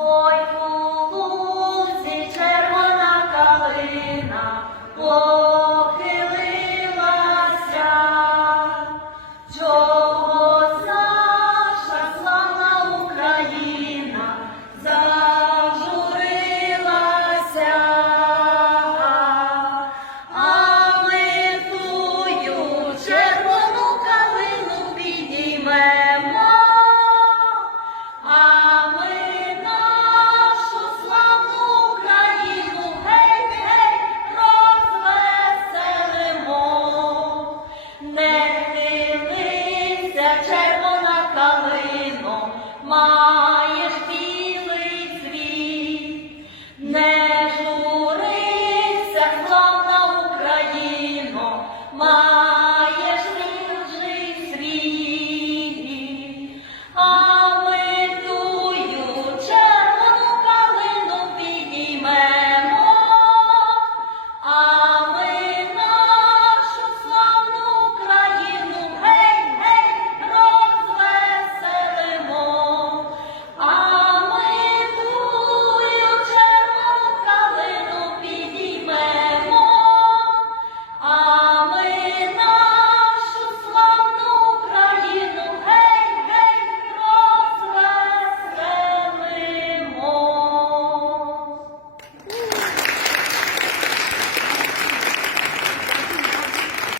Ой, у лузі червона калина,